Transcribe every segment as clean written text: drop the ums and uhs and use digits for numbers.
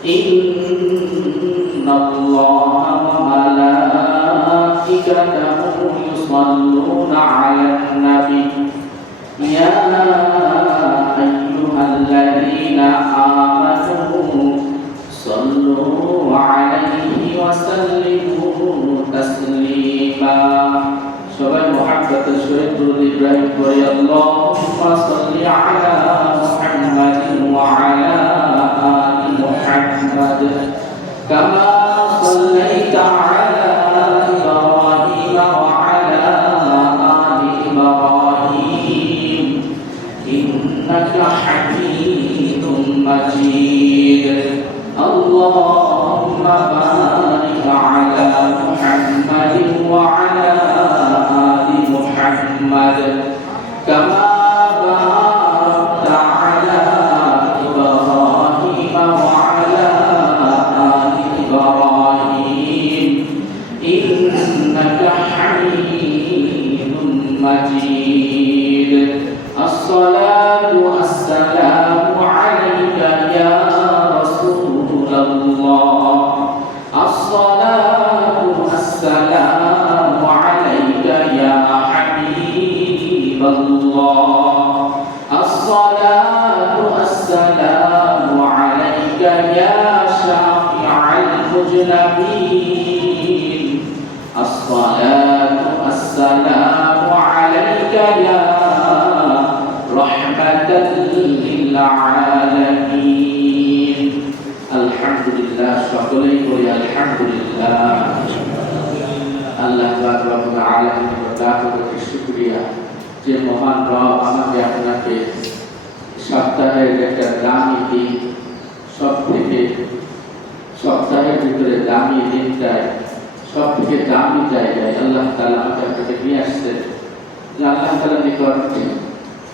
ইন্নাল্লাহা ওয়া মালাইকাতাহু ইউসাল্লুনা আলান নাবী ইয়া আইয়ুহাল্লাযীনা আমানু সাল্লু আলাইহি ওয়া সাল্লিমু তাসলিমা। সবাই মুহাব্বতের সহিত দুরূদ ইব্রাহিম পড়ি। আল্লাহুম্মা সাল্লি আলা মুহাম্মাদিন ওয়া আলা আলি মুহাম্মাদ কামা সাল্লাইতা আলা ইব্রাহিম ওয়া আলা আলি ইব্রাহিম ইন্নাকা হামিদুম মাজিদ। আল্লাহুম্মা বারিক আলা মুহাম্মাদিন ওয়া আলা আলি মুহাম্মাদ কামা বারাকতা আলা ইব্রাহিম ওয়া আলা আলি ইব্রাহিম ইন্নাকা হামিদুম মাজিদ। الصلاة والسلام عليك يا رسول الله الصلاة والسلام عليك يا حبيب الله الصلاة والسلام عليك يا شافع المذنبين الصلاة والسلام عليك يا رحمة للعالمين। الحمد لله সকলেই বলি আলহামদুলিল্লাহ। আল্লাহ পাক রব্বুল আলামিনের লাখ কোটি শুকরিয়া যে মহান রব আমাকে আপনাকে সপ্তাহের একটা দামি দিন, সপ্তাহের ভিতরে দামি দিনটায় সব থেকে দামি জায়গায় আল্লাহ তাআলা আমাকে আপনাকে নিয়ে আসছেন। যে আল্লাহ তাআলার নিকট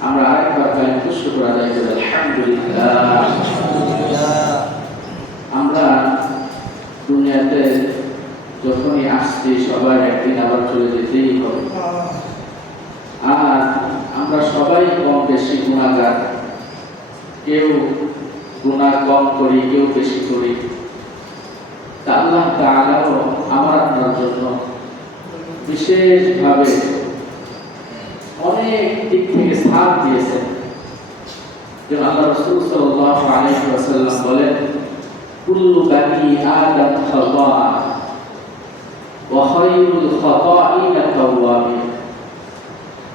আমরা আরেকবার কালিমা শুকর আদায় করি আলহামদুলিল্লাহ। আমরা দুনিয়াতে যখনই আসছি সবাই একদিন আবার চলে যেতেই হবে। আর আমরা সবাই কম বেশি গুনাহগার, কেউ গুনাহ কম করি, কেউ বেশি করি। তা আল্লাহ তাআলাও আমার আপনার জন্য বিশেষভাবে অনেক দিক থেকে সাথ দিয়েছেন। যেমন আল্লাহ রাসূল সাল্লাল্লাহু আলাইহি ওয়াসাল্লাম বলেন, কুল্লু বানি আদম খাতা ওয়া খায়রুল খাতাইনা তাওয়াবিন।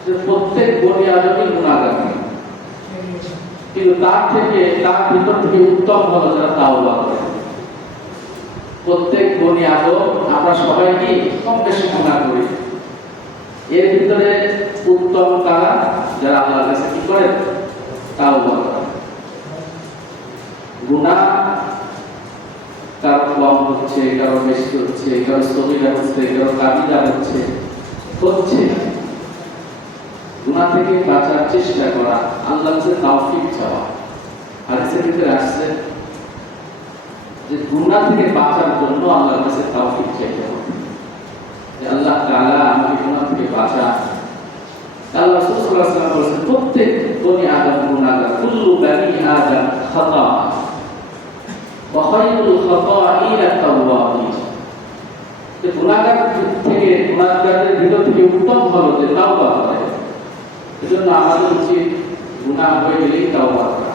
যে প্রত্যেক বনি আদমই গুনাহগার, কিন্তু তার ভিতর থেকে উত্তম হলো যারা তাওবা করে। প্রত্যেক বনি আদম আমরা সবাই কি কম বেশি গুনাহ করি, এর ভিতরে উত্তম তারা যারা আল্লাহর কাছে কি করে তাওবা করে। গুনাহ কারো কম হচ্ছে, কারো বেশি হচ্ছে, কারো সগীরা হচ্ছে, কারো কাবিরা হচ্ছে। গুনাহ থেকে বাঁচার চেষ্টা করা, আল্লাহর কাছে তাওফিক চাওয়া। হাদিসের ভিতরে আসছে যে গুনাহ থেকে বাঁচার জন্য আল্লাহর কাছে তাওফিক চাইতে হবে। আল্লাহ তাআলা আমাকে গুনাহ থেকে বাঁচান। আল্লাহ রাসূল সাল্লাল্লাহু আলাইহি ওয়াসাল্লাম বলেছেন, প্রত্যেক বনি আদম গুনাহগার, কুল্লু বানি আদম খাতা ওয়া খায়রুল খাতাইনা তাওয়াবিন। যে গুনাহগারদের ভিতর থেকে উত্তম হলো যে তাওবা করে। এজন্য আমাদের উচিত গুনাহ হয়ে গেলেই তাওবা করা।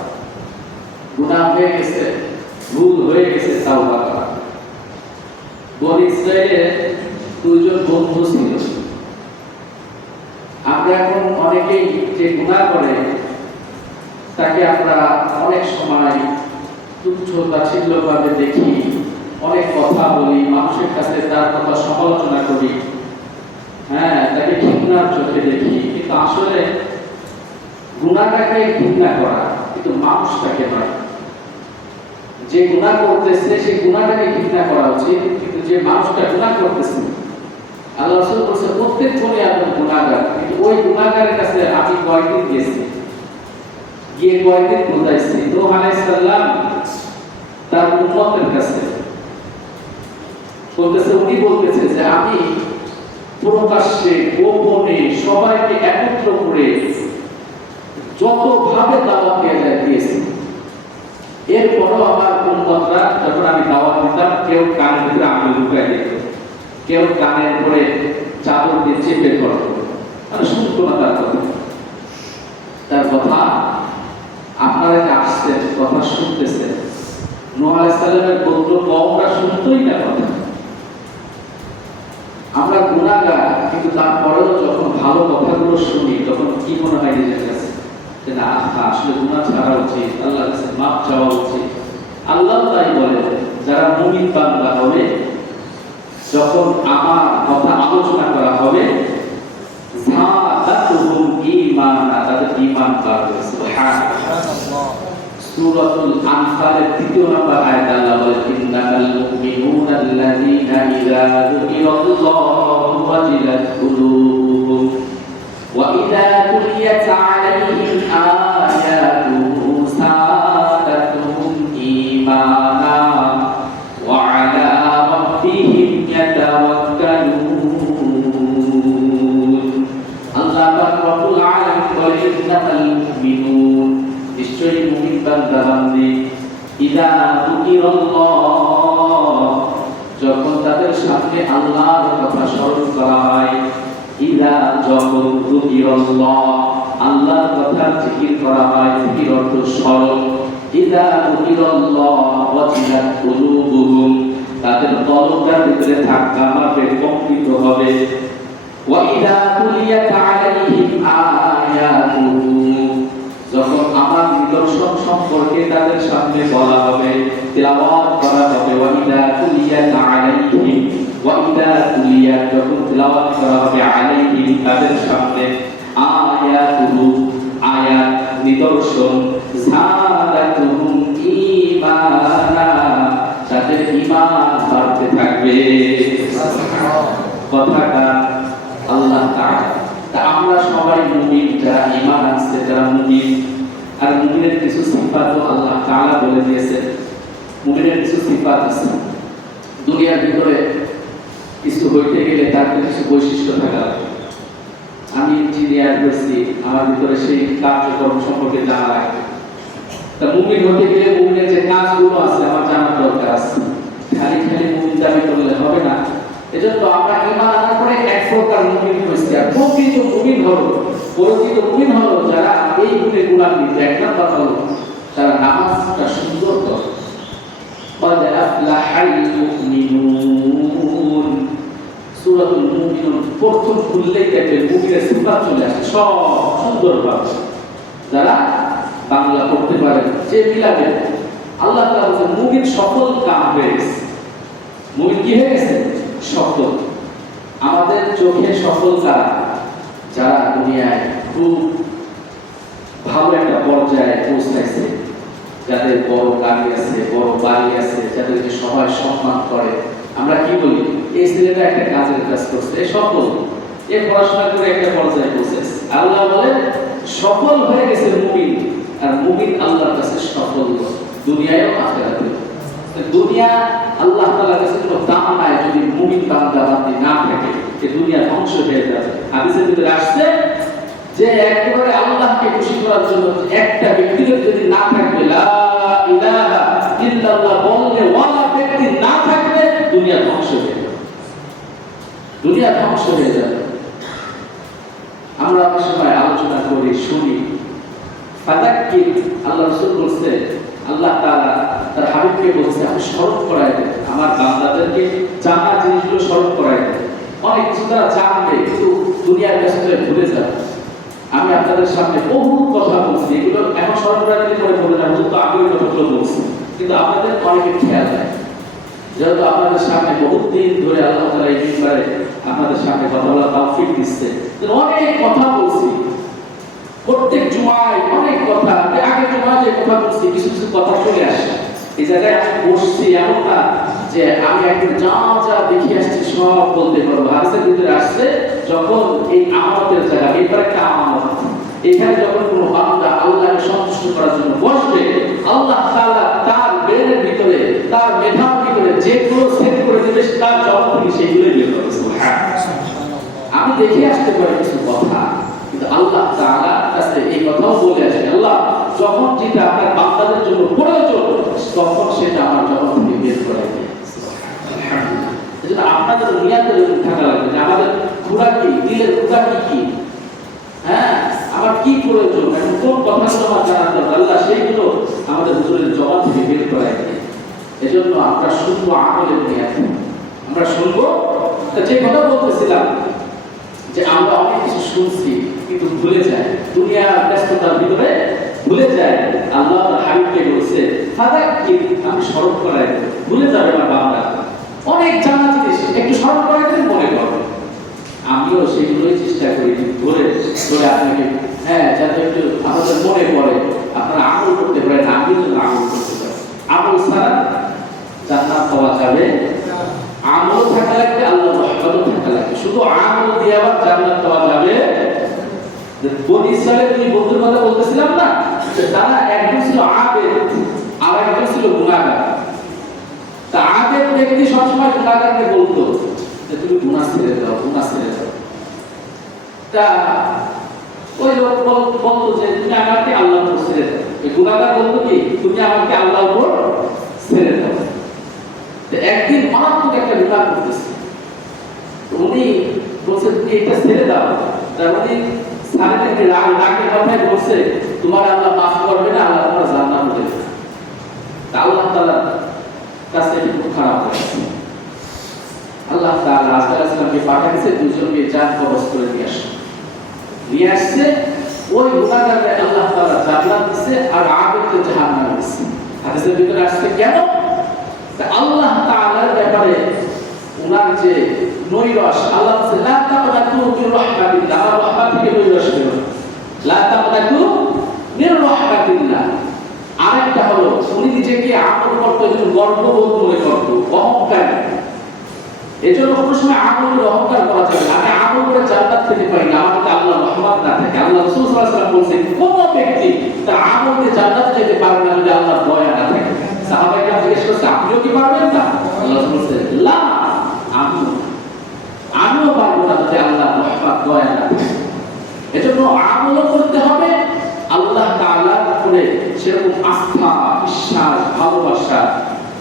গুনাহ হয়ে গেছে, ভুল হয়ে গেছে, তাওবা করা। বনি ইসরাইলের দুইজন বন্ধু ছিল। আমরা এখন অনেকেই যে গুনাহ করে তাকে আমরা অনেক সময় তুচ্ছ তাচ্ছিল্যভাবে দেখি, অনেক কথা বলি, মানুষের কাছে তার কথা সমালোচনা করি, তাকে ঘৃণার চোখে দেখি। কিন্তু আসলে গুনাহটাকে ঘৃণা করা, কিন্তু মানুষটাকে নয়। যে গুনাহ করতেছে সেই গুনাহটাকে ঘৃণা করা উচিত, কিন্তু যে মানুষটা গুনাহ করতেছে, আল্লাহ রাসূল বলেছেন প্রত্যেক বনি আদম গুনাহগার, কিন্তু ওই গুনাহগারের কাছে আমি কয়েকদিন গেছি, গিয়ে কয়েকদিন বুঝাইছি। নূহ আলাইহিস সালাম তার উম্মতের কাছে উনি বলতেছে যে আমি প্রকাশ্যে গোপনে সবাইকে একত্র করে যতভাবে দাওয়াত দিয়েছি, এরপরও আমার উম্মতরা যখন আমি দাওয়াত দিতাম, কেউ কানের ভিতরে আঙুল ঢুকাই দিত, কেউ কানের উপরে চাদর দিয়ে চেপে ধরত, মানে শুনতো না তার কথা। আপনারা যে আসছেন, কথা শুনতেছেন, নূহ আলাইহিস সালামের গোত্র কওমরা শুনতোই না কথা। আমরা গুনাহগার, কিন্তু তারপরেও যখন ভালো কথাগুলো শুনি তখন কি মনে হয় নিজের কাছে যে না, আসলে গুনাহ ছাড়া উচিত, আল্লাহর কাছে মাফ চাওয়া উচিত। আল্লাহ তাই বলে, যারা মুমিন বান্দা হবে, যখন আমার কথা আলোচনা করা হবে, যাদাতুহুম ঈমানা, তাদের ঈমান বাড়বে। সুবহানাল্লাহ। সূরাতুল আনফালের 3 নম্বর আয়াতে আল্লাহ বলেন, ইন্নাল মুমিনুনা আল্লাযীনা ইযা যুকিরাল্লাহু ওয়াজিলাত কুলুবুহুম ওয়া ইযা তুলিয়াত আলাইহিম আয়াতুহু যাদাতুহুম ঈমানা ওয়া আলা রাব্বিহিম ইয়াতাওয়াক্কালুন। আল্লাহ রাব্বুল আলামিন বলেন, ইন্নাল মুমিনুন, নিশ্চয়ই মুমিন বান্দা বান্দি, ইযা যুকিরাল্লাহ, যখন তাদের সামনে আল্লাহর কথা স্মরণ করা হয়, ইযা, যখন যুকিরাল্লাহ, আল্লাহর কথা জিকির করা হয়, জিকির অর্থ স্মরণ, ইযা যুকিরাল্লাহ ওয়াজিলাত কুলুবুহুম, তাদের কলবটার ভিতরে ধাক্কা মারবে, কম্পিত হবে। ওয়া ইযা তুলিয়াত আলাইহিম আয়াতুহু, যখন আমার নিদর্শন সম্পর্কে তাদের সামনে বলা হবে, তিলাওয়াত করা হবে। ওয়া ইযা তুলিয়াত আলাইহিম, ওয়া ইযা তুলিয়াত, যখন তিলাওয়াত করা হবে, আলাইহিম, তাদের সামনে, আয়াতুহু, আয়াত, নিদর্শন, যাদাতুহুম ঈমানা, তাদের ঈমান বাড়তে থাকবে। কথাটা আল্লাহ তাআলা। তা আমরা সবাই মুমিন, যারা ঈমান আছে, যারা মুমিন। আর মুমিনের কিছু সিফাতও আল্লাহ তাআলা বলে দিয়েছেন। মুমিনের কিছু সিফাত আছে। দুনিয়ার ভিতরে কিছু হইতে গেলে তার কিছু বৈশিষ্ট্য থাকা লাগে। আমি ইঞ্জিনিয়ার হয়েছি, আমার ভিতরে সেই কার্যক্রম সম্পর্কে জানা লাগে। তা মুমিন হতে গেলে মুমিনের যে কাজগুলো আছে আমার জানার দরকার আছে। খালি খালি মুমিন দাবি করলে হবে না। এজন্য আমরা ঈমান আনার পরে এক প্রকার মুমিন হইছি। আর প্রকৃত মুমিন হলো, প্রকৃত মুমিন হলো যারা এই গুণের গুণান্বিত। এক নাম্বার হলো যারা নামাজটা সুন্দর করে। قد أفلح المؤمنون, সূরাতুল মুমিনুন প্রথম খুললেই দেখবেন মুমিনের সিফাত চলে আসে সব সুন্দরভাবে। যারা বাংলা পড়তে পারেন, যে মিলাবেন, আল্লাহ তাআলা বলেন মুমিন সফল কাম হয়ে গেছে। মুমিন কি হয়ে গেছে? সফল। আমাদের চোখে সফল কারা? যারা দুনিয়ায় খুব ভালো একটা পর্যায়ে পৌঁছাইছে, যাদের বড় গাড়ি আছে, বড় বাড়ি আছে, যাদেরকে সবাই সম্মান করে। আমরা কি বলি? এই ছেলেটা একটা কাজের কাজ করছে, এই সফল, এই পড়াশোনা করে একটা পর্যায়ে পৌঁছেছে। আল্লাহ বলেন সফল হয়ে গেছে মুমিন। আর মুমিন আল্লাহর কাছে সফল, দুনিয়ায়ও আখিরাতেও। দুনিয়া আল্লাহ তাআলার কাছে কোনো দাম নাই যদি মুমিন বান্দা বান্দি না থাকে, এই দুনিয়া ধ্বংস হয়ে যাবে। হাদিসের ভিতরে আসছে যে একেবারে আল্লাহকে খুশি করার জন্য একটা ব্যক্তির যদি না থাকবে, লা ইলাহা ইল্লাল্লাহ বললে ওয়ালা ব্যক্তি না থাকবে, দুনিয়া ধ্বংস হয়ে যাবে। দুনিয়া ধ্বংস হয়ে যাবে। আমরা অনেক সময় আলোচনা করি, শুনি, ফাযাক্কির, আল্লাহ রাসূল বলছে, আল্লাহ তাআলা তার হাবিবকে বলছে, আমি স্মরণ করাই দেন, আমার বান্দাদেরকে জানা জিনিসগুলো স্মরণ করাই দেন। অনেক কিছু তারা জানবে কিন্তু দুনিয়ার ব্যস্ততায় ভুলে যাবে। আমি আপনাদের সামনে বহু কথা বলছি, এগুলো এখন স্মরণ করার দিলে পরে বলে না, তো আগে ওই কথাগুলো বলছি, কিন্তু আপনাদের অনেকের খেয়াল নাই। যেহেতু আপনাদের সামনে বহুত দিন ধরে আল্লাহ তাআলা এই মিম্বারে আপনাদের সামনে কথা বলার তৌফিক দিচ্ছে, অনেক কথা বলছি, প্রত্যেক জুমায় অনেক কথা। আগে জুমায় যে কথা বলছি কিছু কিছু কথা চলে আসে। এই জায়গায় আমি বসছি এমন না যে আমি একদিন যা যা দেখে আসছি সব বলতে পারবো। হাদিসের ভিতরে আসছে, যখন এই আমানতের জায়গা, এরপর একটা আমানত, এখানে যখন কোনো বান্দা আল্লাহকে সন্তুষ্ট করার জন্য বসবে, আল্লাহ তাআলা তার ব্রেনের ভিতরে, তার মেধার ভিতরে যেগুলো সেট করে দেবে, তার জবাব থেকে সেগুলোই বের হবে। আমি দেখে আসতে পারি কিছু কথা, কিন্তু আল্লাহ তাআলার কাছে এই কথাও বলে আসে, আল্লাহ যখন যেটা আপনার বান্দাদের জন্য প্রয়োজন তখন সেটা আমার জগৎ থেকে বের করাই দেয়। এজন্য আপনাদের নিয়াতের থাকা লাগবে যে আমাদের খুঁড়া কি, দিলের খুঁড়া কি, হ্যাঁ আমার কি প্রয়োজন, এখন কোন কথাগুলো আমার জানার দরকার, আল্লাহ সেইগুলো আমাদের হুজুরের জগৎ থেকে বের করাই দেয়। এজন্য আমরা শুনবো আমলের নিয়াত, আমরা শুনবো। যে কথা বলতেছিলাম যে আমরা অনেক কিছু শুনছি কিন্তু ভুলে যাই, দুনিয়ার ব্যস্ততার ভিতরে ভুলে যায়। আল্লাহ হাবিবকে বলছে ফাযাক্কির, আমি স্মরণ করাই দেব, ভুলে যাবে আমার বান্দা। অনেক জানা জিনিস একটু স্মরণ করাই দেন, মনে করবে। আমিও সেগুলোই চেষ্টা করি ধরে ধরে আপনাকে, হ্যাঁ যাতে একটু আমাদের মনে পড়ে, আপনারা আমল করতে পারেন, আমি যেন আমল করতে পারি। আমল ছাড়া জান্নাত পাওয়া যাবে, আমল থাকা লাগবে, আল্লাহ রহমতও থাকা লাগবে। শুধু আমল দিয়ে আবার জান্নাত পাওয়া যাবে? বনি ইসরায়েলের দুই বন্ধুর কথা বলতেছিলাম না, তারা একজন ছিল আবেদ আর একজন ছিল গুনাহগার। তা আবেদ ব্যক্তি সবসময় গুনাহগারকে বলতো যে তুমি গুনাহ ছেড়ে দাও, গুনাহ ছেড়ে দাও। তা ওই লোক বলতো যে তুমি আমাকে আল্লাহর উপর ছেড়ে দাও। এই গুনাহগার বলতো কি তুমি আমাকে আল্লাহর উপর ছেড়ে দাও। একদিন মারাত্মক একটা বিবাদ করতেছে, উনি বলছে তুমি এটা ছেড়ে দাও। উনি সারাদিন রাগের কথায় বলছে তোমার আল্লাহ মাফ করবে না, আল্লাহ তোমার জান্নাত দেবে। আল্লাহ তাআলার কাছে খুব খারাপ হয়েছে। আল্লাহ তাআলা আজরাইল আলাইহিস সালামকে পাঠিয়েছে দুজনকে জান কবজ করে নিয়ে আসছে। ওই গুনাহগারকে আল্লাহ তাআলা জান্নাত দিয়েছে আর আবেদকে জাহান্নামে দিয়েছে। হাদিসের ভিতরে আসছে কেন? আল্লাহ তাআলার ব্যাপারে ওনার যে নৈরাশ, আল্লাহ বলেছে লা তাকনাতু মির রাহমাতিল্লাহ, আমার রহমত থেকে নৈরাশ হইও না। লা তাকনাতু মির রাহমাতিল্লাহ। আরেকটা হলো উনি নিজেকে আমল করতে গর্ববোধ মনে করত, অহংকার। এজন্য কোনো সময় আমলের অহংকার করা যাবে না। আমি আমল করে জান্নাত পেতে পারি না, আমাকে আল্লাহর রহমত না থাকে। আল্লাহ রাসূল সাল্লাল্লাহু আলাইহি ওয়াসাল্লাম বলেছেন কোন ব্যক্তি তার আমল দিয়ে জান্নাতে যেতে পারবে না যদি আল্লাহর দয়া না থাকে। সাহাবায়ে জিজ্ঞেস করছে আপনিও কি পারবেন না? আল্লাহ বলেছেন লা, আমিও পারবো না যদি আল্লাহর রহমত দয়া না থাকে। এজন্য আমল করতে হবে আল্লাহ তাআলার উপরে সেরকম আস্থা, বিশ্বাস, ভালোবাসা।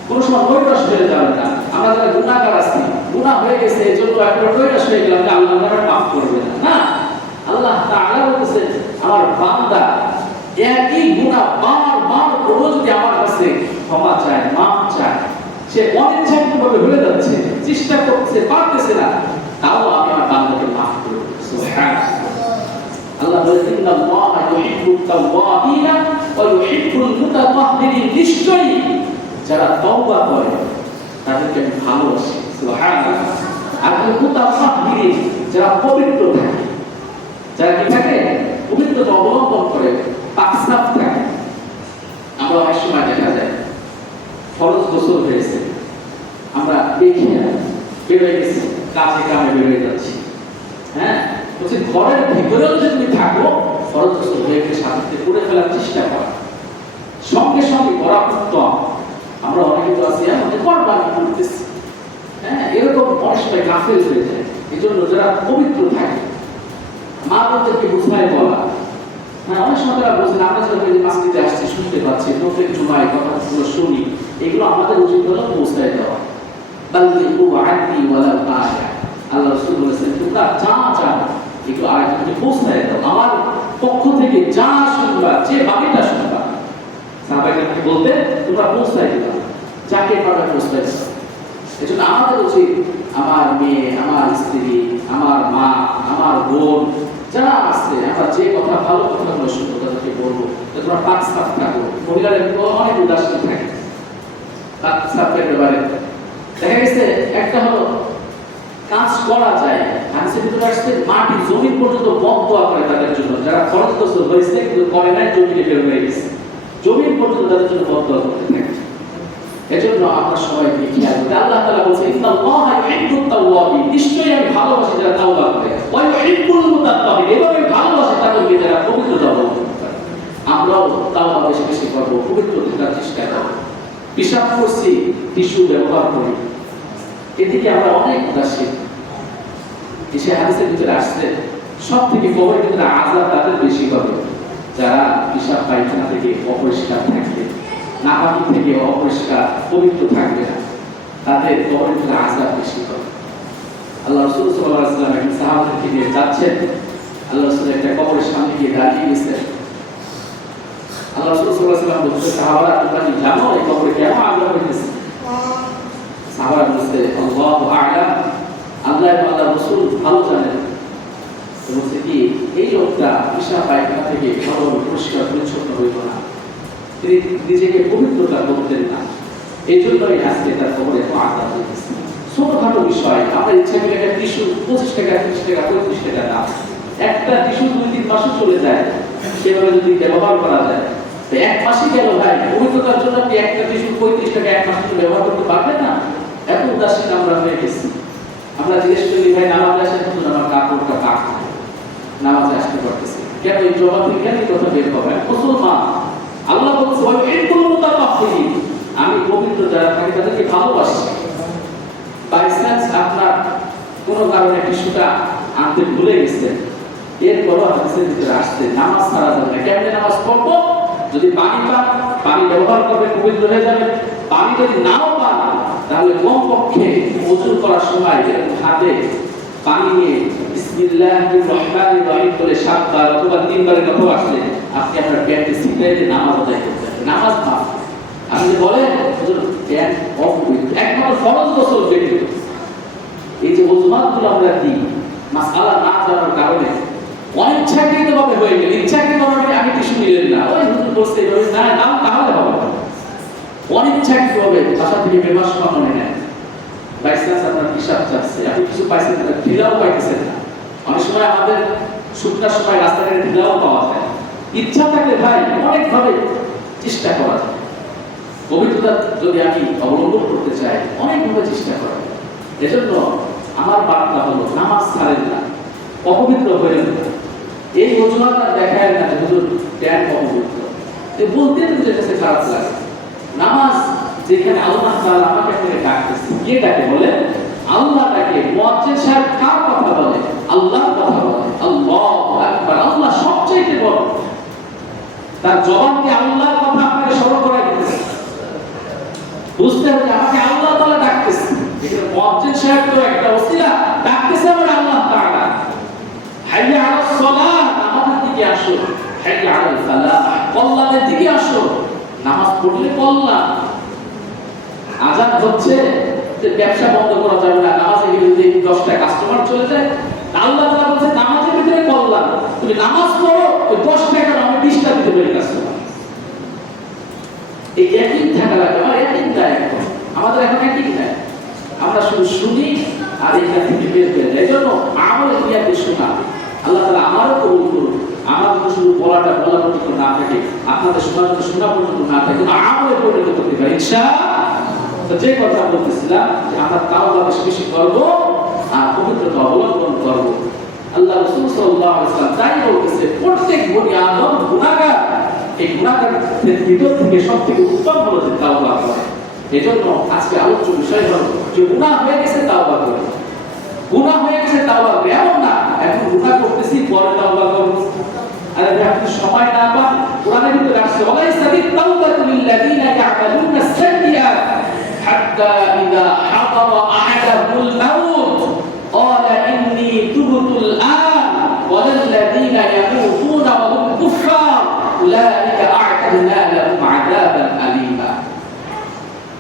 কোন সময় নৈরাশ হয়ে যাবে না। আমরা যারা গুনাহগার আছি, গুনাহ হয়ে গেছে এজন্য একবার নৈরাশ হয়ে গেলাম যে আল্লাহ আমাকে মাফ করবে না। না, আল্লাহ তাআলা বলেছেন আমার বান্দা একই গুনাহ বারবার করে যদি আমার কাছে ক্ষমা চায়, মাফ চায়, সে অনিচ্ছাকৃতভাবে ভুলে যাচ্ছে, চেষ্টা করছে, পারতেছে না, তাও আমি আমার বান্দাকে মাফ করে দেব। সুবহানাল্লাহ। আল্লাহ বলেন ইন্নাল্লাহা ইউহিব্বুত তাওয়াবিনা ওয়া ইউহিব্বুল মুতাতাহহিরিন। নিশ্চয়ই যারা তওবা করে তাদেরকে আমি ভালোবাসি। সুবহানাল্লাহ। আর মুতাতাহহিরিন যারা পবিত্র থাকে, যারা কি থাকে পবিত্রতা অবলম্বন করে, পাকসাফ থাকে। আমরা অনেক সময় দেখা যায় ফরজ গোসল হয়েছে, আমরা দেখি না, বেরোয় গেছি, কাজে কামে বেরোয় যাচ্ছি, হ্যাঁ বলছি ঘরের ভিতরেও যদি তুমি থাকো ফরজ গোসল হয়ে গেলে সাথে করে ফেলার চেষ্টা করা, সঙ্গে সঙ্গে করা উত্তম। আমরা অনেকে তো আছি আমাদের কোরবানি করতেছি, হ্যাঁ এরকম অনেক সময় গাফেল হয়ে যায়। এই জন্য যারা পবিত্র থাকে মা বোনদেরকে বুঝায় বলা। হ্যাঁ অনেক সময় তারা বোঝেন, আমরা যখন এই মাসজিদে আসছি শুনতে পাচ্ছি, প্রত্যেক জুমায় কথাগুলো শুনি, এগুলো আমাদের উচিত হলো পৌঁছায় দেওয়া। বাল্লিগু আন্নি ওয়ালাউ আয়া। আল্লাহ রাসূল বলেছেন তোমরা যা চাও এগুলো আরেকজনকে পৌঁছায় দাও, আমার পক্ষ থেকে যা শুনবা, যে বাকিটা শুনবা। সাহাবায়ে বলতে তোমরা পৌঁছায় দিবা, যাকে পারবে পৌঁছায় দাও। এজন্য আমাদের উচিত আমার মেয়ে, আমার স্ত্রী, আমার মা, আমার বোন যারা আছে, আমরা যে কথা ভালো কথাগুলো শুনবো তাদেরকে বলবো তোমরা পাক সাফ থাকো। মহিলারা অনেক উদাসীন থাকে পাক সাফের ব্যাপারে। দেখা গেছে একটা হলো কাজ করা যায়, হাদিসের ভিতরে আসছে মাটি জমি পর্যন্ত বদদোয়া করে তাদের জন্য, যারা ফরজ গোসল হয়েছে কিন্তু করে নাই, জমিতে বের হয়ে গেছে, জমি পর্যন্ত তাদের জন্য বদদোয়া করতে থাকে। এজন্য আমরা সবাই খেয়াল করি, আল্লাহ তাআলা বলেছেন ইন্নাল্লাহা ইউহিব্বুত তাওয়াবিন। নিশ্চয়ই আমি ভালোবাসি যারা তাওবা করে, ওয়া ইউহিব্বুল মুতাতাহহিরিন। এবং আমি ভালোবাসি তাদেরকে যারা পবিত্রতা অবলম্বন করে। আমরাও তাওবা বেশি বেশি করব, পবিত্র থাকার চেষ্টা করব। পেশাব করছি, টিস্যু ব্যবহার করি, এদিকে আমরা অনেক উদাসীন। এসে হাদিসের ভিতরে আসছে সব থেকে কবরের ভিতরে আযাব তাদের বেশি হবে যারা পেশাব পায়খানা থেকে অপরিষ্কার থাকবে, নাপাকি থেকে অপরিষ্কার পবিত্র থাকবে না, তাদের কবরের ভিতরে আযাব বেশি হবে। আল্লাহ রাসূল সাল্লাল্লাহু আলাইহি ওয়াসাল্লাম একজন সাহাবাকে নিয়ে যাচ্ছেন, আল্লাহ রাসূল একটা কবরের সামনে গিয়ে দাঁড়িয়ে গেছেন। আল্লাহ রাসূল সাল্লাল্লাহু আলাইহি ওয়াসাল্লাম বলছেন, সাহাবারা তোমরা কি জানো এই কবরে কেমন আযাব হইতেছে? সাহাবারা বলছে, আল্লাহু আ'লাম, আল্লাহ এবং আল্লাহর রাসূল ভালো জানেন। বলছে কি এই লোকটা পেশাব পায়খানা থেকে ভালোভাবে পরিষ্কার পরিচ্ছন্ন হইল না, তিনি নিজেকে পবিত্রতা করতেন না, এই জন্যই আজকে তার কবরে এত আযাব হইতেছে। ছোটখাটো বিষয়, আমরা ইচ্ছা করে একটা টিস্যু 25 টাকা 30 টাকা 35 টাকা দাম, একটা টিস্যু 2-3 মাসও চলে যায়, সেভাবে যদি ব্যবহার করা যায় তো এক মাসই গেল ভাই। পবিত্রতার জন্য আপনি একটা টিস্যু 35 টাকা এক মাস ব্যবহার করতে পারবেন না? এত উদাসীন আমরা হয়ে গেছি। আমরা জিজ্ঞেস করি ভাই নামাজে আসেন, কিন্তু আমার কাপড়টা পাক নাই, নামাজে আসতে পারতেছি কেন? এই জবাব থেকে কেন এই কথা বের হবে? মুসলমান আল্লাহ বলছে এরকম মুতাকাফফিরিন, আমি পবিত্র যারা থাকে তাদেরকে ভালোবাসি। বাই চান্স আপনার কোনো কারণে টিস্যুটা আনতে ভুলে গেছেন, এরপরও হাদিসের ভিতরে আসছে নামাজ ছাড়া যাবে না। কেমনে নামাজ পড়বো? যদি পানি পান, পানি ব্যবহার করবে, পবিত্র হয়ে যাবে। পানি যদি নাও পান, তাহলে কমপক্ষে ওযু করার সময় হাতে পানি নিয়ে বিসমিল্লাহির রহমানির রহিম বলে 7 বার অথবা 3 বারের কথা আসলে আপনি আপনার পেটে ছিটাইতে নামাজ আদায় করতে হবে, নামাজ পাক। আপনি যে বলেন হুজুর পেট অপবিত্র, একমাত্র ফরজ গোসল ব্যতীত এই যে ওযুমাতগুলো আমরা দিই মাসআলা না জানার কারণে অনিচ্ছাকৃতভাবে হয়ে গেল। ইচ্ছাকৃতভাবে আমি টিস্যু নিলেন না, ওই হুজুর বলছে এইভাবে না নাম তাহলে হবে না। অনিচ্ছাকৃতভাবে বাসা থেকে বেমাস মনে নেয়, বাই চান্স আপনার হিসাব চাচ্ছে, আপনি কিছু পাইছেন না, ঢিলাও পাইতেছেন না। অনেক সময় আমাদের শুকনার সময় রাস্তাঘাটে ঢিলাও পাওয়া যায়। ইচ্ছা থাকলে ভাই অনেকভাবে চেষ্টা করা যায়। পবিত্রতা যদি আমি অবলম্বন করতে চাই অনেকভাবে চেষ্টা করা যায়। এজন্য আমার বার্তা হলো নামাজ ছাড়েন না, অপবিত্র হয়ে না। এই অজুহাতটা দেখায় না যে হুজুর কেন অপবিত্র, বলতে নিজের কাছে খারাপ লাগে। নামাজ যেখানে আল্লাহ তাআলা আমাকে করে ডাকতেছে, কে ডাকে বলে? আল্লাহ ডাকে। মুয়াজ্জিন সাহেব কার কথা বলে? আল্লাহর কথা বলে। আল্লাহু আকবার, আল্লাহ সবচেয়ে বড়। তার জবানকে আল্লাহর কথা আপনাকে স্মরণ করাই দিতেছে। বুঝতে হবে আমাকে আল্লাহ তাআলা ডাকতেছে। এখানে মুয়াজ্জিন সাহেব তো একটা ওসিলা, ডাকতেছে আমার আল্লাহ তাআলা। হাইয়া আলাস সালাত, আমাদের দিকে আসো। হাইয়া আলাল ফালাহ, কল্যাণের দিকে আসো। নামাজ পড়লে কল্যাণ। আযান হচ্ছে যে ব্যবসা বন্ধ করা যাবে না, নামাজে গেলে যদি 10টা কাস্টমার চলে যায়, আল্লাহ তাআলা বলেছে নামাজের ভিতরে কল্যাণ। তুমি নামাজ পড়ো, ওই 10 টাকা না, আমি 20টা দিতে পারি কাস্টমার। এই ইয়াকিন থাকা লাগে। আমার ইয়াকিন নাই, আমাদের এখন ইয়াকিন নাই। আমরা শুধু শুনি আর এখান থেকে বের হয়ে যায়। এজন্য আমলে নিয়াতে শোনা, আল্লাহ তাআলা আমারও কবুল করুন। আমার তো শুধু বলা পর্যন্ত না থাকে, আপনাদের শোনা পর্যন্ত না থাকে, আমলে পরিণত করতে পারি ইনশাআল্লাহ। তো যে কথা বলতেছিলাম যে আমরা তাওবা বেশি করব আর পবিত্রতা অবলম্বন করব। আল্লাহ রাসূল সাল্লাল্লাহু আলাইহি ওয়াসাল্লাম তাই বলতেছে প্রত্যেক বনি আদম গুনাহগার। এই গুনাহগারদের ভিতর থেকে সবথেকে উত্তম হলো যে তাওবা করে। এজন্য আজকে আলোচ্য বিষয় হলো যে গুনাহ হয়ে গেছে তাওবা করব। গুনাহ হয়ে গেছে তাওবা করব এমন না এখন গুনাহ করতেছি পরে তাওবা করব। আরে আপনি সময় না পান, কোরআনের ভিতরে আসছে ওয়ালাইসা বিত-তাওবাতু লিল্লাযিনা ইয়া'মালুনা আস-সাইয়্যাত হাত্তা ইযা হাদারা আহাদাহুল মাউত ক্বালা ইন্নী তুবতুল আন ওয়ালাল্লাযিনা ইয়ামুতুনা ওয়া হুম কুফফার উলাইকা আ'তাদনা লাহুম আযাবান আলীমা।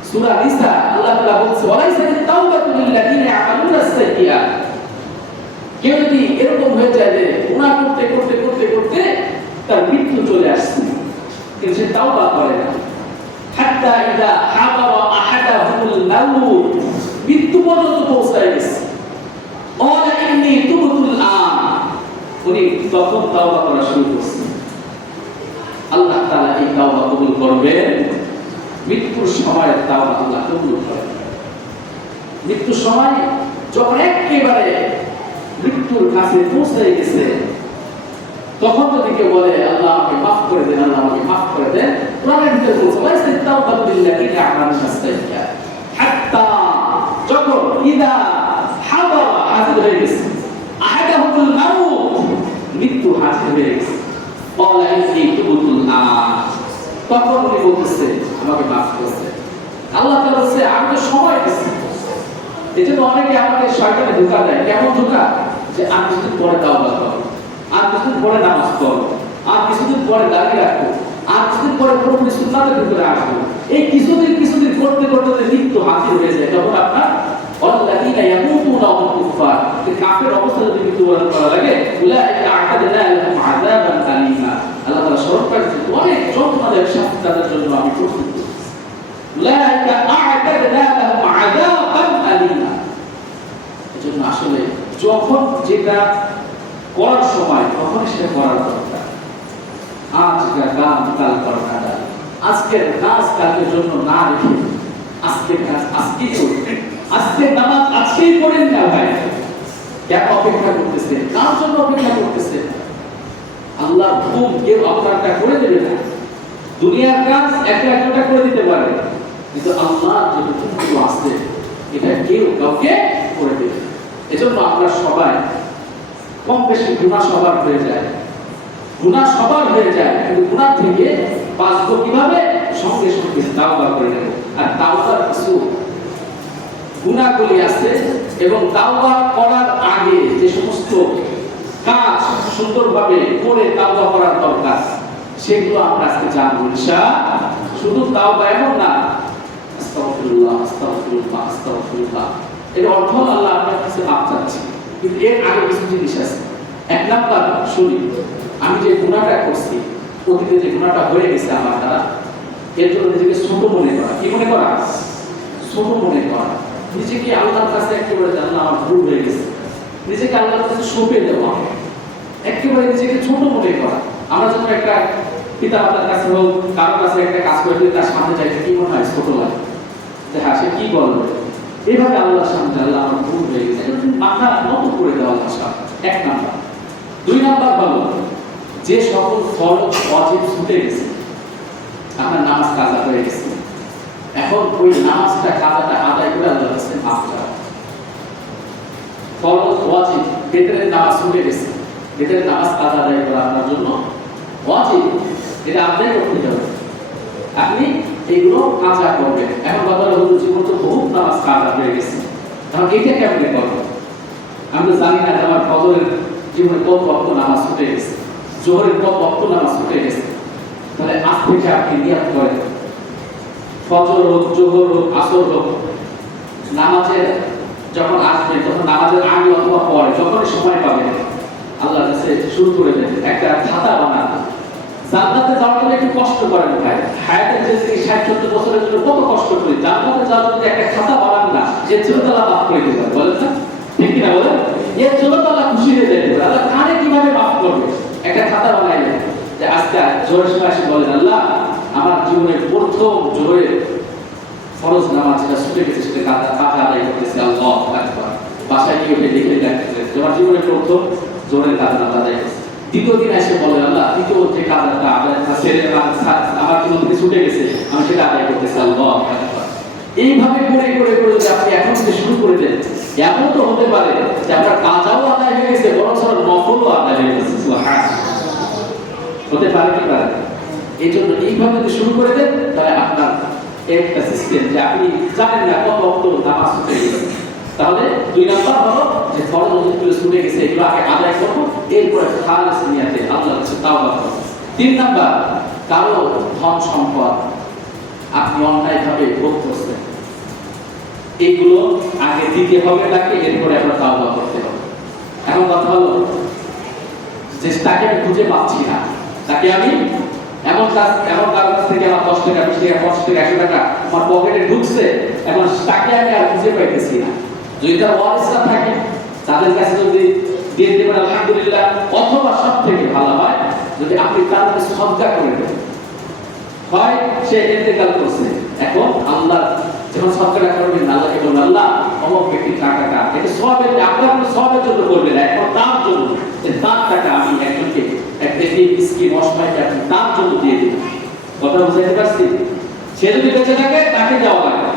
সূরা নিসা আল্লাহ তাআলা বলছে ওয়ালাইসা বিত-তাওবাতু লিল্লাযিনা ইয়া'মালুনা আস-সাইয়্যাত। কেউ যদি এরকম হয়ে যায় যে গুনাহ করতে করতে করতে করতে তার মৃত্যু চলে আসছে, কিন্তু সে তাওবা করে না, হাত্তা ইযা হাদারা আহাদাহুল মাউত, মৃত্যু পর্যন্ত পৌঁছায় গেছে, ক্বালা ইন্নী তুবতুল আন, উনি তখন তাওবা করা শুরু করছে। আল্লাহ তাআলা এই তাওবা কবুল করবেন। মৃত্যুর সময় তাওবা আল্লাহ কবুল করেন। মৃত্যুর সময় যখন একেবারে মৃত্যুর কাছে পৌঁছে গেছে, তখন যদি কেউ বলে আল্লাহ আমাকে মাফ করে দেন, আল্লাহ আমাকে মাফ করে দেন, কোরআনের ভিতরে বলছে ওয়ালাইসা বিত-তাওবাতু লিল্লাযিনা ইয়া'মালুনা আস-সাইয়্যাত হাত্তা, যখন ইযা হাদারা, হাজির হয়ে গেছে, আহাদাহুল মাউত, মৃত্যু হাজির হয়ে গেছে, ক্বালা ইন্নী তুবতুল আন, তখন উনি বলতেছে আমাকে মাফ করছে। আল্লাহ তাআলা বলছে আমি তো সময় দিচ্ছি। এই জন্য অনেকে আমাকে শয়তানে ধোঁকা দেয়। কেমন ধোঁকা? যে আর কিছুদিন পরে তাওবা করো, আর কিছুদিন পরে নামাজ পড়ো, আর কিছুদিন পরে দাঁড়িয়ে রাখো, আর কিছুদিন পরে পুরোপুরি সুন্নাতের ভিতরে আসবো। এই কিছুদিন করতে করতে মৃত্যু হাজির হয়ে যায়। যখন আপনার অল্লাযীনা ইয়ামুতুনা ওয়া হুম কুফার, কাফের অবস্থা যদি মৃত্যুবরণ করা লাগে, উলাইকা আ'তাদনা লাহুম আযাবান আলীমা। আল্লাহ তাআলা স্মরণ করেছেন অনেক যন্ত্রণাদায়ক শাস্তি তাদের জন্য আমি প্রস্তুত করেছি। উলাইকা আ'তাদনা লাহুম আযাবান আলীমা। এজন্য আসলে যখন যেটা করার সময় তখন সেটা করার দরকার। আজকের কাম কাল করার না, আজকের কাজ কালকের জন্য না রেখে আজকের কাজ আজকেই করুন, আজকের নামাজ আজকেই পড়েন না ভাই। কেন অপেক্ষা করতেছেন? কার জন্য অপেক্ষা করতেছেন? আল্লাহ হুকুম কেউ আপনারটা করে দেবে না। দুনিয়ার কাজ একটা একটা করে দিতে পারে, কিন্তু আল্লাহ যে হুকুমগুলো আছে এটা কেউ কাউকে করে দেবে। এজন্য আমরা সবাই কম বেশি গুনাহ সবার হয়ে যায়, গুনাহ সবার হয়ে যায়, কিন্তু গুনাহ থেকে বাঁচবো কিভাবে? সঙ্গে সঙ্গে তাওবা করে নেব। আর তাওবার কিছু গুনাহগুলি আছে এবং তাওবা করার আগে যে সমস্ত কাজ সুন্দরভাবে করে তাওবা করার দরকার সেগুলো আমরা আজকে জানবো ইনশাআল্লাহ। শুধু তাওবা এমন না আস্তাগফিরুল্লাহ আস্তাগফিরুল্লাহ আস্তাগফিরুল্লাহ, এর অর্থ আল্লাহ আপনার কাছে মাফ চাচ্ছি, কিন্তু এর আগে কিছু জিনিস আছে। এক নাম্বার, শুনি আমি যে গুনাহটা করছি, অতীতে যে গুনাহটা হয়ে গেছে আমার দ্বারা, এর জন্য নিজেকে ছোট মনে করা। কি মনে করা? ছোট মনে করা। নিজেকে আল্লাহর কাছে একেবারে জানলা আমার ভুল হয়ে গেছে, নিজেকে আল্লাহর কাছে সঁপে দেওয়া, একেবারে নিজেকে ছোট মনে করা। আমরা যখন একটা পিতা মাতার কাছে হোক, কারোর কাছে একটা কাজ করে দিলে তার সামনে যাইতে কি মনে হয়? ছোট লাগে, যে হ্যাঁ সে কি বলবে। এইভাবে আল্লাহর সামনে আল্লাহ আমার ভুল হয়ে গেছে, মাথা নত করে দেওয়া ভাষা এক নাম্বার। দুই নাম্বার হলো যে সকল ফরজ ওয়াজিব ছুটে গেছে, আপনার নামাজ কাজা হয়ে গেছে, এখন ওই নামাজটা কাজাটা আদায় করে আল্লাহর কাছে মাফ চাওয়া। ফরজ ওয়াজিব বেতনের নামাজ ছুটে গেছে, বেতনের নামাজ কাজা আদায় করা আপনার জন্য ওয়াজিব, এটা আদায় করতে হবে। আপনি এগুলো কাজা করবেন। এখন কথা হলো জীবন তো বহুত নামাজ কাজা হয়ে গেছে, এখন এটা কেমনে করবো? আমি তো জানি না আমার ফজরের জীবনে কত ওয়াক্ত নামাজ ছুটে গেছে, জোহরের কত ওয়াক্ত নামাজ ছুটে গেছে। তাহলে আজ থেকে আপনি নিয়ত করেন, ফজর হোক, জোহর হোক, আসর হোক, নামাজের যখন আসবে তখন নামাজের আগে অথবা পরে যখনই সময় পাবেন আল্লাহর কাছে শুরু করে দেন একটা খাতা বানান। জান্নাতে যাওয়ার জন্য একটু কষ্ট করেন ভাই, হায়াতের যে 60-70 বছরের জন্য কত কষ্ট করি, জান্নাতে যাওয়ার জন্য একটা খাতা বানান না, এর জন্য তো আল্লাহ মাফ করে দিতে পারে। বলেন না ঠিক কিনা বলেন? এর জন্য তো আল্লাহ খুশি হয়ে যেতে পারে। আল্লাহ কানে কিভাবে মাফ করবে? একটা খাতা বানাইলেন যে আজকে জোহরের সময় আসি বলেন আল্লাহ আমার জীবনের প্রথম জোহরের ফরজ নামাজ যেটা ছুটে গেছে সেটা কাজা আদায় করতেছি, আল্লাহু আকবার। বাসায় গিয়ে ওটা লিখে রাখতেছে তোমার জীবনের প্রথম জোহরের কাজা আদায় করছে। দ্বিতীয় দিন এসে বলে আল্লাহ দ্বিতীয় যে কাজাটা আদায় আমার জীবন থেকে ছুটে গেছে আমি সেটা আদায় করতেছি, আল্লাহু আকবার। এইভাবে করে করে করে যদি আপনি এখন থেকে শুরু করে দেন, এমন তো হতে পারে যে আপনার কাজাও আদায় হয়ে গেছে, বরং নফলও আদায় হয়ে গেছে। হতে পারে কি পারে? এই জন্য এইভাবে যদি শুরু করে দেন তাহলে আপনার একটা সিস্টেম যে আপনি জানেন না কত ওয়াক্ত নামাজ ছুটে গেছে। তাহলে দুই নাম্বার হলো যে ফরজ ওয়াজিবগুলো ছুটে গেছে এগুলো আগে আদায় করব, এরপরে খালিস নিয়াতে আল্লাহর কাছে তাওবা করব। তিন নাম্বার, কারো ধন সম্পদ আপনি অন্যায়ভাবে ভোগ করছেন, এইগুলো আগে দিতে হবে তাকে, এরপরে আপনার তাওবা করতে হবে। এখন কথা হলো যে তাকে আমি খুঁজে পাচ্ছি না, তাকে আমি এমন কারো কাছ থেকে আমার 10 টাকা 20 টাকা 50 টাকা 100 টাকা আমার পকেটে ঢুকছে, এখন তাকে আমি আর খুঁজে পাইতেছি না। যদি তার ওয়ারিসরা থাকে তাদের কাছে যদি দিয়ে দিতে পারেন আলহামদুলিল্লাহ, অথবা সব থেকে ভালো হয় যদি আপনি তার কাছে সদকা করে দেন। হয় সে ইন্তেকাল করছে, এখন আল্লাহ যখন সদকা করবেন আল্লাহকে বলবেন আল্লাহ অমুক ব্যক্তির টাকাটা এটা সওয়াবের, আপনার কোনো সওয়াবের জন্য করবেন না, এখন তার জন্য যে তার টাকা আমি একজনকে একটা মিসকিন অসহায়কে আপনি তার জন্য দিয়ে দিন। কথা বুঝাইতে পারছি? সে যদি বেঁচে থাকে তাকে দেওয়া লাগবে,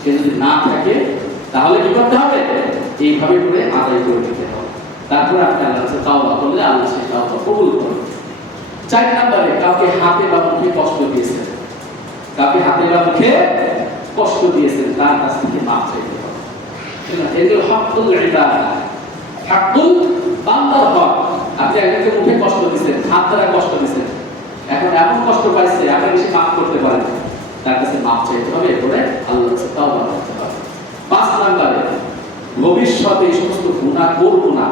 সে যদি না থাকে তাহলে কি করতে হবে? এইভাবে করে আদায় করে দিতে হবে। তারপরে আপনি আল্লাহর কাছে তাওবা করলে আল্লাহ সেই তাওবা কবুল করবেন। 4 নম্বরে কাউকে হাতে বা মুখে কষ্ট দিয়েছেন, কাউকে হাতে বা মুখে কষ্ট দিয়েছেন, তার কাছ থেকে মাফ চাইতে হবে। এগুলো হকুল ইবাদা, হকুল বান্দার হক। আপনি একজনকে মুখে কষ্ট দিয়েছেন, হাত দ্বারা কষ্ট দিয়েছেন, এখন এমন কষ্ট পাইছে আপনি বেশি মাফ করতে পারেন, তার কাছে মাফ চাইতে হবে, এরপরে আল্লাহর কাছে তওবা করতে হবে। 5 নম্বরে ভবিষ্যতে এই সমস্ত গুনাহ করব না,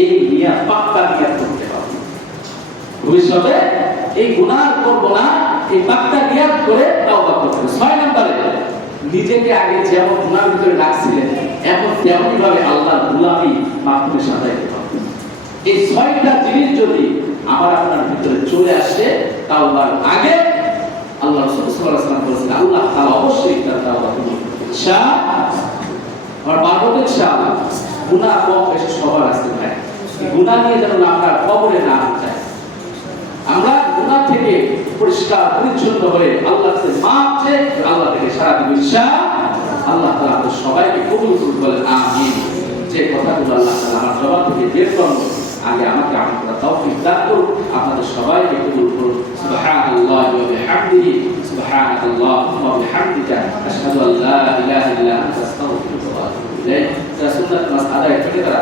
এই নিয়ত পাক্কা নিয়ত করতে হবে। ভবিষ্যতে এই গুনাহ করব না, এই পাক্কা নিয়ত করে তওবা করতে হবে। 6 নম্বরে নিজেকে আগে যেমন গুনাহের ভিতরে রাখছিলেন এখন তেমনই ভাবে আল্লাহর গোলামি মাধ্যমে সাজাইতে হবে। এই 6টা জিনিস যদি আমার আপনার ভিতরে চলে আসে তাওবার আগে আল্লাহ রাসূল সাল্লাল্লাহু আলাইহি ওয়াসাল্লাম বলেছেন আল্লাহ তাআলা অবশ্যই তার তাওবা কবুল করবেন ইনশাআল্লাহ। আর বারবার ইনশাআল্লাহ গুনাহ কম বেশি সবার আসতে পারে, গুনাহ নিয়ে যেন আমরা কবরে না যাই, আমরা গুনাহ থেকে পরিষ্কার পরিচ্ছন্ন হয়ে আল্লাহর কাছে মাফ চেয়ে আল্লাহ থেকে সারা দিব ইনশাআল্লাহ। আল্লাহ তাআলা আমাদের সবাইকে কবুল করুন, বলেন আমিন। যে কথাগুলো আল্লাহ তাআলা আমার জবান থেকে বের করলো আগে আমাকে আমল করার তৌফিক দান করুন, আপনাদের সবাইকে কবুল করুন। সুবহানাল্লাহি ওয়া বিহামদিহি, সুবহানাল্লাহি ওয়া বিহামদিকা, আশহাদু আল্লা ইলাহা ইল্লা আনতা, আস্তাগফিরুকা ওয়া আতুবু ইলাইক। সুন্নাত মাসআলা থেকে তারা